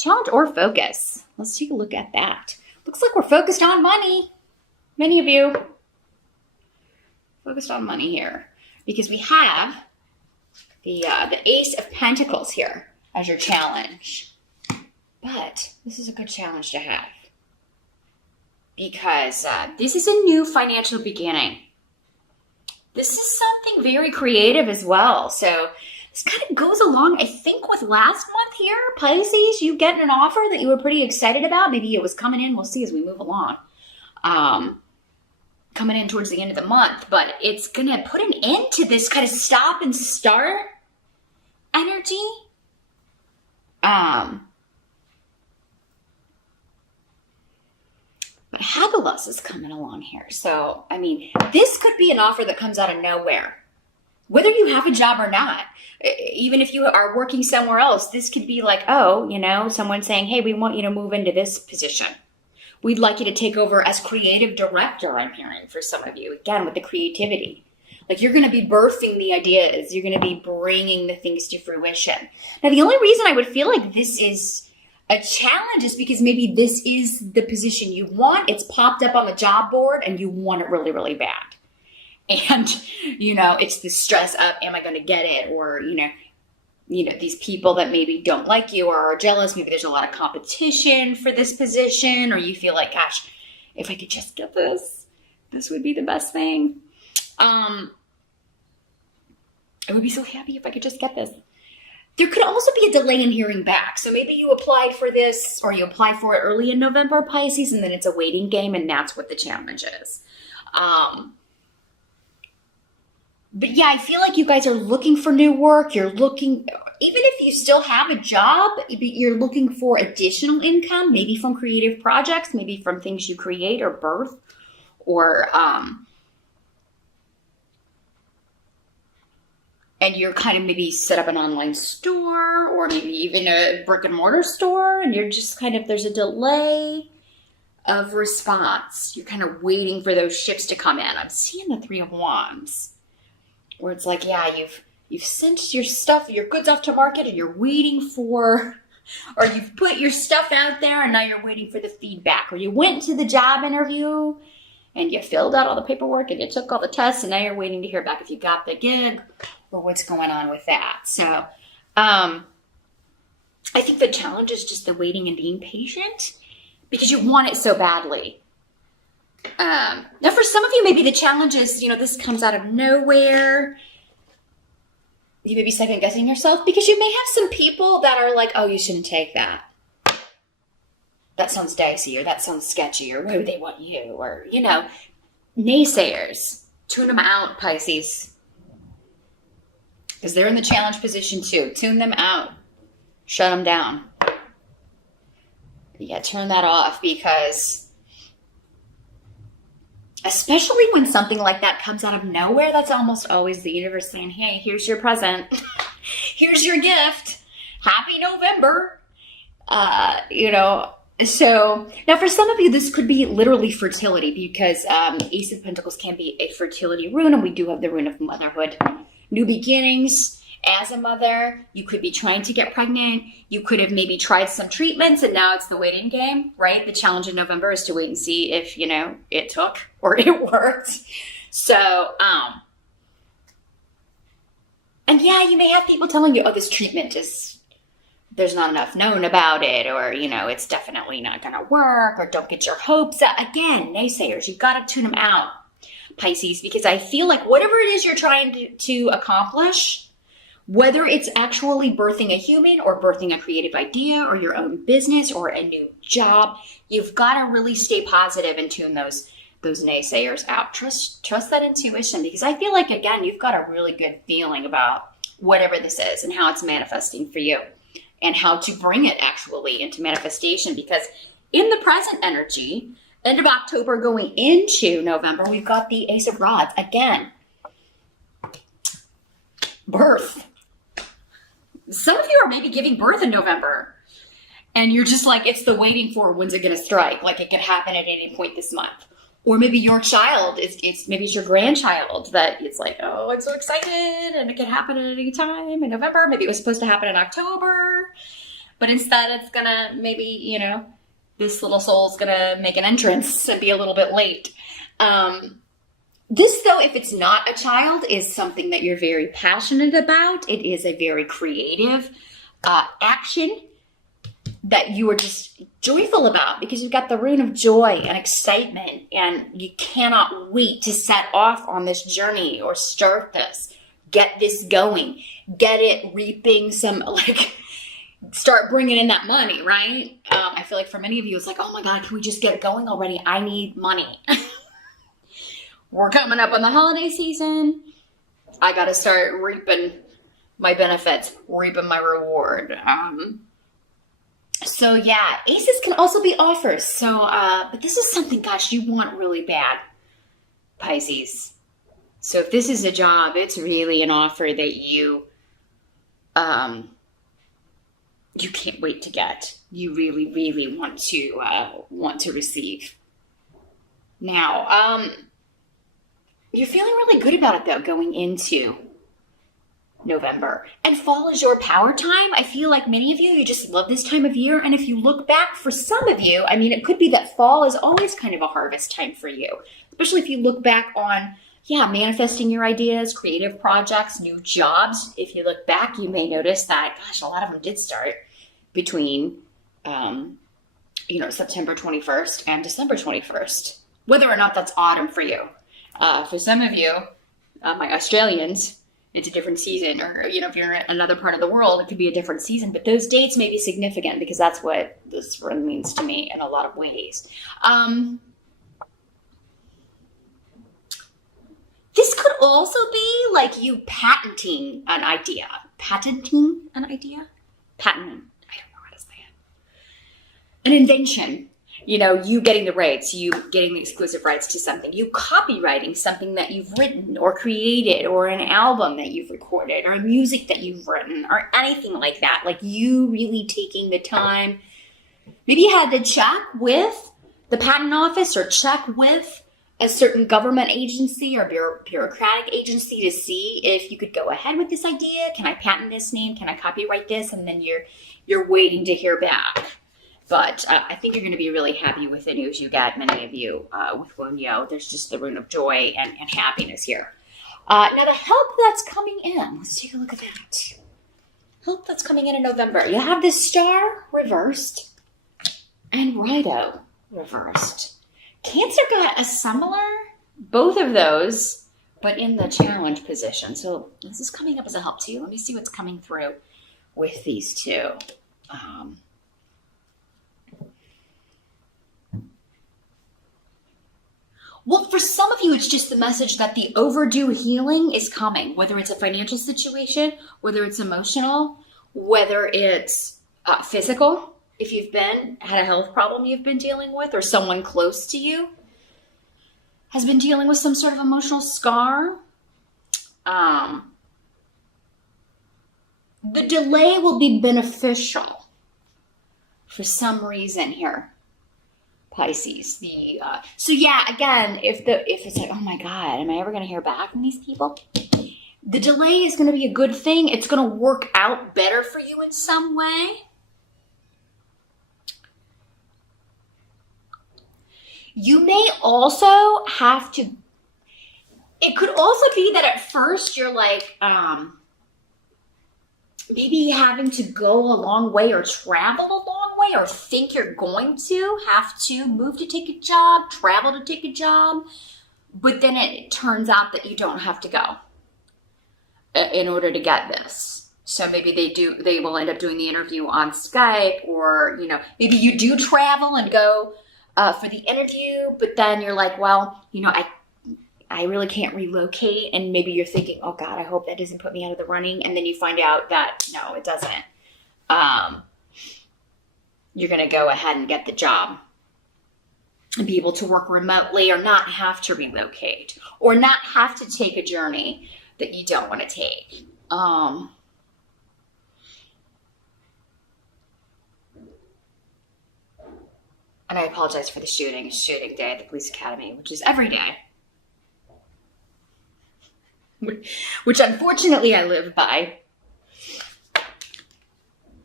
Challenge or focus. Let's take a look at that. Looks like we're focused on money. Many of you focused on money here because we have the Ace of Pentacles here as your challenge. But this is a good challenge to have because this is a new financial beginning. This is something very creative as well. So this kind of goes along, I think, with last month here, Pisces. You get an offer that you were pretty excited about. Maybe it was coming in. We'll see as we move along. Coming in towards the end of the month. But it's going to put an end to this kind of stop and start energy. But Hagalus is coming along here. So, I mean, this could be an offer that comes out of nowhere. Whether you have a job or not, even if you are working somewhere else, this could be like, oh, you know, someone saying, hey, we want you to move into this position. We'd like you to take over as creative director, I'm hearing, for some of you. Again, with the creativity. Like, you're going to be birthing the ideas. You're going to be bringing the things to fruition. Now, the only reason I would feel like this is a challenge is because maybe this is the position you want. It's popped up on the job board and you want it really, really bad. And, you know, it's the stress of, am I going to get it? Or, you know, these people that maybe don't like you or are jealous. Maybe there's a lot of competition for this position, or you feel like, gosh, if I could just get this, this would be the best thing. I would be so happy if I could just get this. There could also be a delay in hearing back. So maybe you applied for this or you apply for it early in November, Pisces, and then it's a waiting game, and that's what the challenge is. But yeah, I feel like you guys are looking for new work. You're looking, even if you still have a job, you're looking for additional income, maybe from creative projects, maybe from things you create or birth, or, and you're kind of maybe set up an online store or maybe even a brick and mortar store, and you're just kind of, there's a delay of response. You're kind of waiting for those ships to come in. I'm seeing the Three of Wands, where it's like, yeah, you've sent your stuff, your goods off to market, and you're waiting for, or you've put your stuff out there and now you're waiting for the feedback. Or you went to the job interview and you filled out all the paperwork and you took all the tests, and now you're waiting to hear back if you got the gig or what's going on with that. So I think the challenge is just the waiting and being patient because you want it so badly. Now, for some of you, maybe the challenge is, you know, this comes out of nowhere. You may be second guessing yourself because you may have some people that are like, oh, you shouldn't take that. That sounds dicey, or that sounds sketchy, or why would they want you? Or, you know, naysayers. Tune them out, Pisces. Because they're in the challenge position too. Tune them out. Shut them down. Yeah, turn that off, because especially when something like that comes out of nowhere, that's almost always the universe saying, hey, here's your present. Here's your gift. Happy November. You know, so now for some of you, this could be literally fertility, because Ace of Pentacles can be a fertility rune, and we do have the rune of motherhood. New beginnings. As a mother, you could be trying to get pregnant. You could have maybe tried some treatments, and now it's the waiting game, right? The challenge in November is to wait and see if, you know, it took or it worked. So, and yeah, you may have people telling you, oh, this treatment is, there's not enough known about it, or, you know, it's definitely not going to work, or don't get your hopes up. Again, naysayers, you've got to tune them out, Pisces, because I feel like whatever it is you're trying to accomplish, whether it's actually birthing a human or birthing a creative idea or your own business or a new job, you've got to really stay positive and tune those naysayers out. Trust that intuition, because I feel like, again, you've got a really good feeling about whatever this is and how it's manifesting for you and how to bring it actually into manifestation. Because in the present energy, end of October going into November, we've got the Ace of Rods again. Birth. Some of you are maybe giving birth in November, and you're just like, it's the waiting for, when's it going to strike? Like, it could happen at any point this month. Or maybe your child, maybe it's your grandchild that it's like, oh, I'm so excited, and it can happen at any time in November. Maybe it was supposed to happen in October. but instead it's gonna maybe, this little soul's gonna make an entrance and be a little bit late. This, though, if it's not a child, is something that you're very passionate about. It is a very creative action that you are just joyful about, because you've got the rune of joy and excitement, and you cannot wait to set off on this journey or start this, get this going, get it reaping some, start bringing in that money, right? I feel like for many of you, it's like, oh my God, can we just get going already? I need money. We're coming up on the holiday season. I got to start reaping my benefits, reaping my reward. So yeah, aces can also be offers. So, but this is something, gosh, you want really bad, Pisces. So if this is a job, it's really an offer that you can't wait to get. You really, really want to receive. Now, you're feeling really good about it, though, going into November. And fall is your power time. I feel like many of you just love this time of year. And if you look back, for some of you, I mean, it could be that fall is always kind of a harvest time for you. Especially if you look back on, manifesting your ideas, creative projects, new jobs. If you look back, you may notice that, gosh, a lot of them did start between, September 21st and December 21st. Whether or not that's autumn for you. For some of you, my Australians, it's a different season. Or, if you're in another part of the world, it could be a different season. But those dates may be significant, because that's what this spring means to me in a lot of ways. This could also be like you patenting an idea. Patenting? I don't know how to say it. An invention. You getting the rights, you getting the exclusive rights to something, you copywriting something that you've written or created, or an album that you've recorded, or music that you've written, or anything like that. Like you really taking the time. Maybe you had to check with the patent office or check with a certain government agency or bureaucratic agency to see if you could go ahead with this idea. Can I patent this name? Can I copyright this? And then you're waiting to hear back. But I think you're going to be really happy with the news you get, many of you, with Wunyo. There's just the rune of joy and happiness here. Now, the help that's coming in. Let's take a look at that. Help that's coming in November. You have the Star reversed and Rido reversed. Cancer got a similar, both of those, but in the challenge position. So this is coming up as a help to you. Let me see what's coming through with these two. Well, for some of you, it's just the message that the overdue healing is coming, whether it's a financial situation, whether it's emotional, whether it's physical, if you've had a health problem you've been dealing with, or someone close to you has been dealing with some sort of emotional scar. The delay will be beneficial for some reason here. Pisces. So yeah, again, if it's like, oh my God, am I ever going to hear back from these people? The delay is going to be a good thing. It's going to work out better for you in some way. You may also have to, it could also be that at first you're like, maybe having to go a long way or travel a long way, or think you're going to have to move to take a job, travel to take a job. But then it turns out that you don't have to go in order to get this. So maybe they will end up doing the interview on Skype, or, maybe you do travel and go for the interview, but then you're like, well, I really can't relocate. And maybe you're thinking, oh God, I hope that doesn't put me out of the running. And then you find out that no, it doesn't. You're going to go ahead and get the job and be able to work remotely, or not have to relocate, or not have to take a journey that you don't want to take. And I apologize for the shooting day at the police academy, which is every day. Which unfortunately I live by.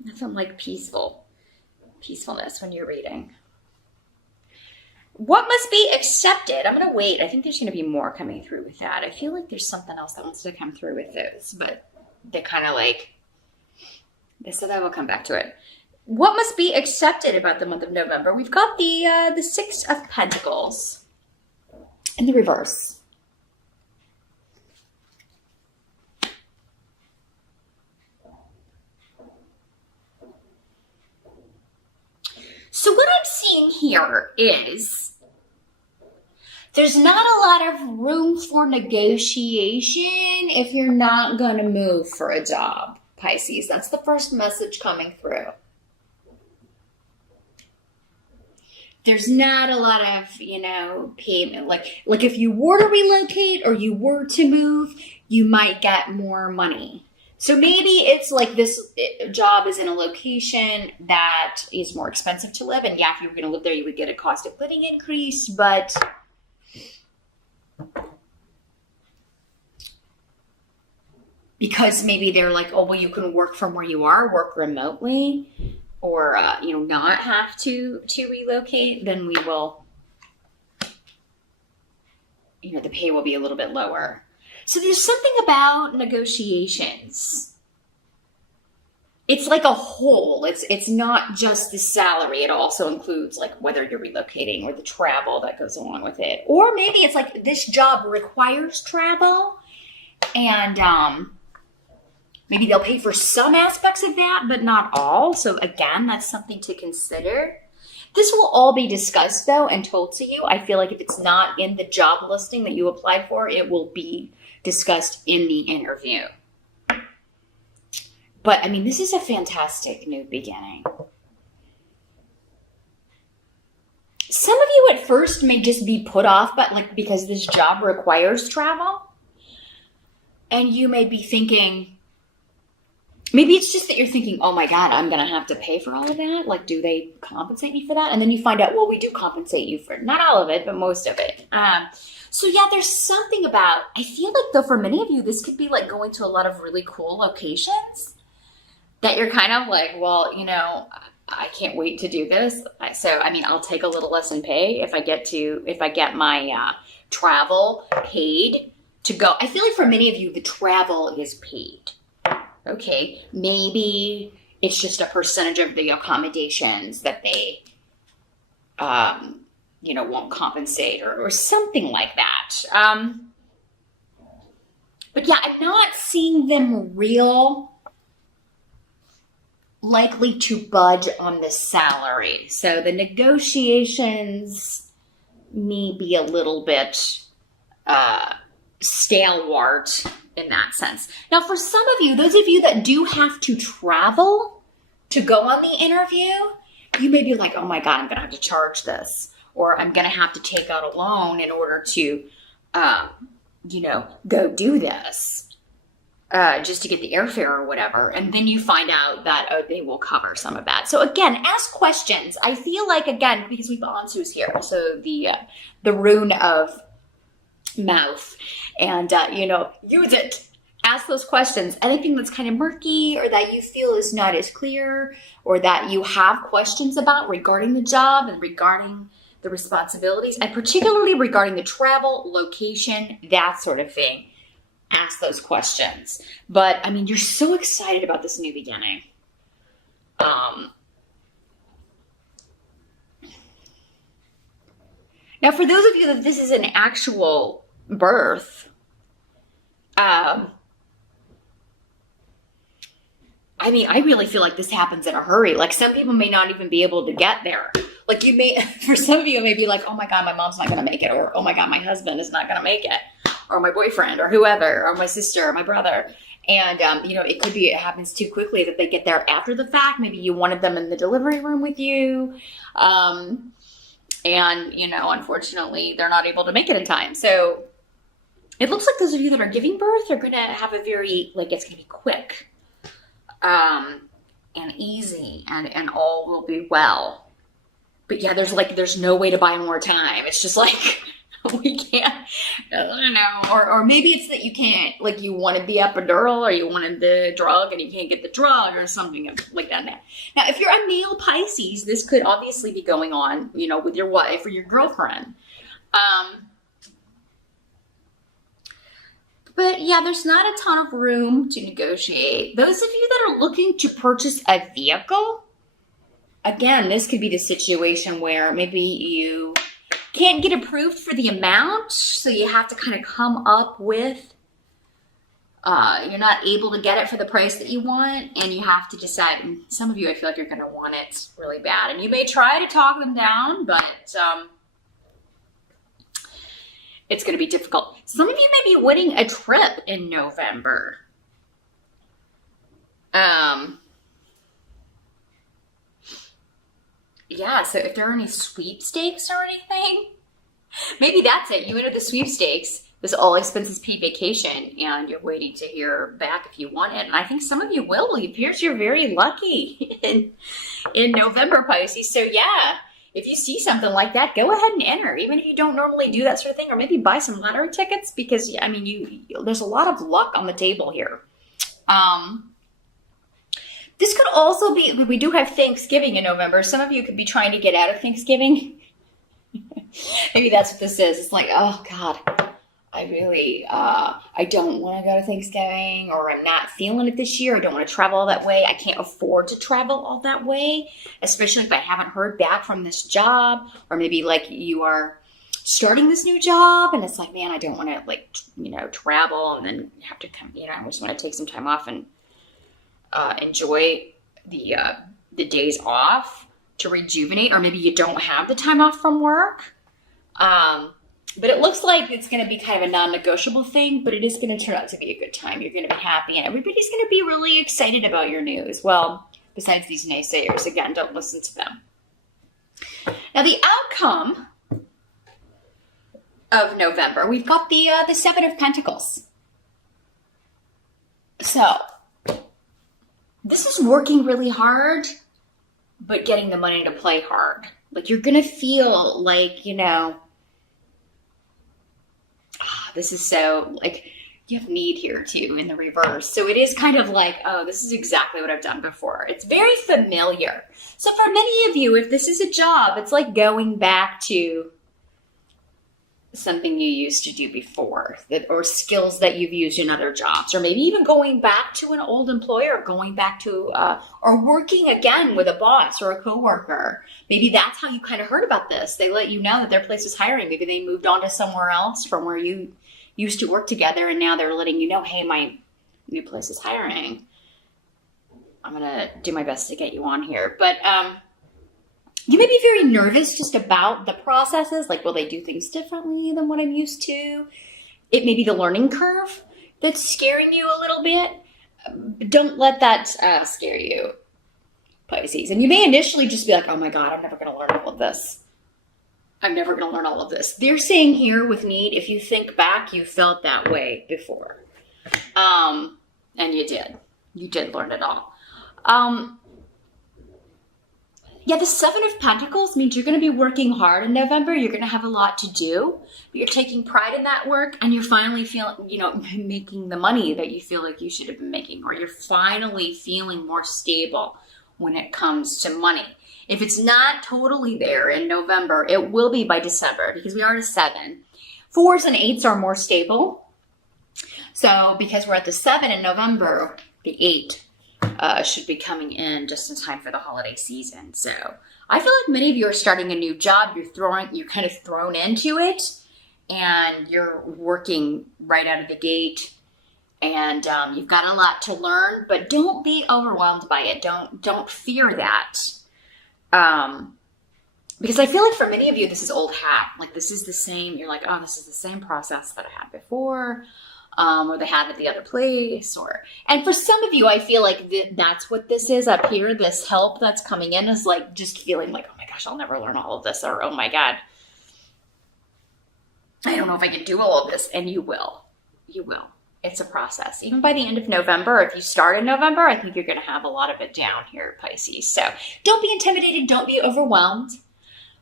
Nothing like peacefulness when you're reading. What must be accepted? I'm going to wait. I think there's going to be more coming through with that. I feel like there's something else that wants to come through with this, but they kind of like, so that will come back to it. What must be accepted about the month of November? We've got the Six of Pentacles in the reverse. So what I'm seeing here is there's not a lot of room for negotiation if you're not going to move for a job, Pisces. That's the first message coming through. There's not a lot of, payment. Like if you were to relocate or you were to move, you might get more money. So maybe it's like this job is in a location that is more expensive to live. And yeah, if you were going to live there, you would get a cost of living increase. But because maybe they're like, oh, well, you can work from where you are, work remotely, or, not have to relocate, then we will, the pay will be a little bit lower. So there's something about negotiations. It's like a whole. It's not just the salary. It also includes like whether you're relocating or the travel that goes along with it. Or maybe it's like this job requires travel and maybe they'll pay for some aspects of that, but not all. So again, that's something to consider. This will all be discussed though and told to you. I feel like if it's not in the job listing that you applied for, it will be discussed in the interview. But I mean, this is a fantastic new beginning. Some of you at first may just be put off, but because this job requires travel. And you may be thinking, maybe it's just that you're thinking, oh my God, I'm going to have to pay for all of that. Like, do they compensate me for that? And then you find out, well, we do compensate you for not all of it, but most of it. So yeah, there's something about, I feel like though for many of you, this could be like going to a lot of really cool locations that you're kind of like, well, I can't wait to do this. So, I mean, I'll take a little less in pay if I get my travel paid to go. I feel like for many of you, the travel is paid. Okay, maybe it's just a percentage of the accommodations that they, won't compensate or something like that. But yeah, I'm not seeing them likely to budge on the salary. So the negotiations may be a little bit stalwart in that sense. Now, for some of you, those of you that do have to travel to go on the interview, you may be like, oh my God, I'm going to have to charge this, or I'm going to have to take out a loan in order to, go do this. Just to get the airfare or whatever. And then you find out that they will cover some of that. So again, ask questions. I feel like, again, because we've Ansu's here, so the rune of mouth, and, use it. Ask those questions. Anything that's kind of murky or that you feel is not as clear or that you have questions about regarding the job and regarding the responsibilities, and particularly regarding the travel, location, that sort of thing. Ask those questions. But I mean, you're so excited about this new beginning. Now, for those of you that this is an actual birth, I mean, I really feel like this happens in a hurry. Like some people may not even be able to get there. Like for some of you, it may be like, oh my God, my mom's not going to make it. Or, oh my God, my husband is not going to make it. Or my boyfriend or whoever, or my sister or my brother. And, it could be, it happens too quickly that they get there after the fact. Maybe you wanted them in the delivery room with you. Unfortunately, they're not able to make it in time. So it looks like those of you that are giving birth are going to have a very, it's going to be quick and easy and all will be well. But yeah, there's no way to buy more time. It's just like, We can't, I don't know. Or maybe it's that you can't, like you wanted the epidural or you wanted the drug and you can't get the drug or something like that. Now, if you're a male Pisces, this could obviously be going on, you know, with your wife or your girlfriend. But yeah, there's not a ton of room to negotiate. Those of you that are looking to purchase a vehicle, again, this could be the situation where maybe you can't get approved for the amount, so you have to kind of come up with, you're not able to get it for the price that you want, and you have to decide. And some of you, I feel like you're going to want it really bad, and you may try to talk them down, but it's going to be difficult. Some of you may be winning a trip in November. Yeah, so if there are any sweepstakes or anything, maybe that's it. You enter the sweepstakes, this all expenses paid vacation, and you're waiting to hear back if you want it. And I think some of you will. It appears you're very lucky in November, Pisces. So yeah, if you see something like that, go ahead and enter, even if you don't normally do that sort of thing, or maybe buy some lottery tickets, because I mean, there's a lot of luck on the table here. This could also be, we do have Thanksgiving in November. Some of you could be trying to get out of Thanksgiving. Maybe that's what this is. It's like, oh God, I really, I don't want to go to Thanksgiving, or I'm not feeling it this year. I don't want to travel all that way. I can't afford to travel all that way, especially if I haven't heard back from this job, or maybe like you are starting this new job and it's like, man, I don't want to like, you know, travel and then have to come, you know, I just want to take some time off and enjoy the days off to rejuvenate, or maybe you don't have the time off from work. But it looks like it's going to be kind of a non-negotiable thing, but it is going to turn out to be a good time. You're going to be happy, and everybody's going to be really excited about your news. Well, besides these naysayers, again, don't listen to them. Now, the outcome of November, we've got the Seven of Pentacles. So, this is working really hard, but getting the money to play hard. Like, you're going to feel like, you know, this is so, like, you have need here too in the reverse. So it is kind of like, oh, this is exactly what I've done before. It's very familiar. So for many of you, if this is a job, it's like going back to something you used to do before, or skills that you've used in other jobs, or maybe even going back to an old employer, going back to, or working again with a boss or a coworker. Maybe that's how you kind of heard about this. They let you know that their place is hiring. Maybe they moved on to somewhere else from where you used to work together, and now they're letting you know, hey, my new place is hiring. I'm going to do my best to get you on here. But you may be very nervous just about the processes. Like, will they do things differently than what I'm used to? It may be the learning curve that's scaring you a little bit. Don't let that scare you, Pisces. And you may initially just be like, oh my God, I'm never going to learn all of this. I'm never going to learn all of this. They're saying here with need, if you think back, you felt that way before. And you did. You did learn it all. Yeah, the Seven of Pentacles means you're going to be working hard in November. You're going to have a lot to do. But you're taking pride in that work, and you're finally feeling, you know, making the money that you feel like you should have been making, or you're finally feeling more stable when it comes to money. If it's not totally there in November, it will be by December, because we are at a 7. 4s and 8s are more stable. So because we're at the 7 in November, the 8 should be coming in just in time for the holiday season. So I feel like many of you are starting a new job. You're kind of thrown into it, and you're working right out of the gate. And you've got a lot to learn, but don't be overwhelmed by it. Don't fear that. Because I feel like for many of you, this is old hat. Like, this is the same. You're like, oh, this is the same process that I had before, or they had at the other place. And for some of you, I feel like that's what this is up here. This help that's coming in is like just feeling like, oh my gosh, I'll never learn all of this. Or, oh my God, I don't know if I can do all of this. And you will. You will. It's a process. Even by the end of November, if you start in November, I think you're going to have a lot of it down here, Pisces. So don't be intimidated. Don't be overwhelmed.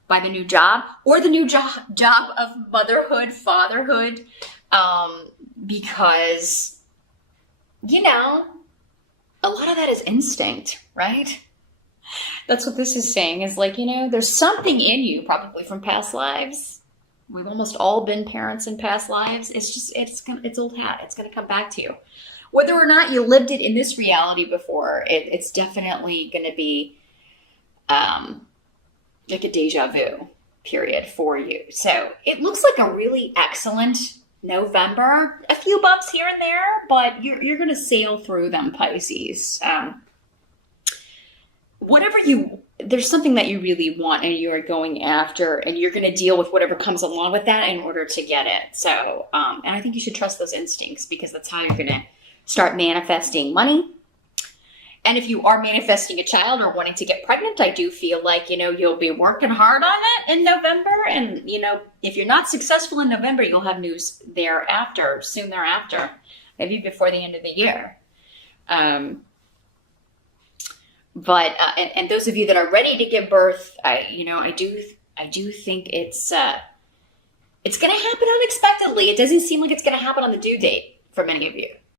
by the new job or the new job of motherhood, fatherhood, because, you know, a lot of that is instinct, right? That's what this is saying, is like, you know, there's something in you, probably from past lives. We've almost all been parents in past lives. It's old hat. It's going to come back to you. Whether or not you lived it in this reality before, it's definitely going to be like a deja vu period for you. So it looks like a really excellent November. A few bumps here and there, but you're going to sail through them, Pisces. There's something that you really want and you're going after, and you're going to deal with whatever comes along with that in order to get it. So, and I think you should trust those instincts, because that's how you're going to start manifesting money. And if you are manifesting a child or wanting to get pregnant, I do feel like, you know, you'll be working hard on it in November. And, you know, if you're not successful in November, you'll have news thereafter, soon thereafter, maybe before the end of the year. But those of you that are ready to give birth, I do think it's going to happen unexpectedly. It doesn't seem like it's going to happen on the due date for many of you.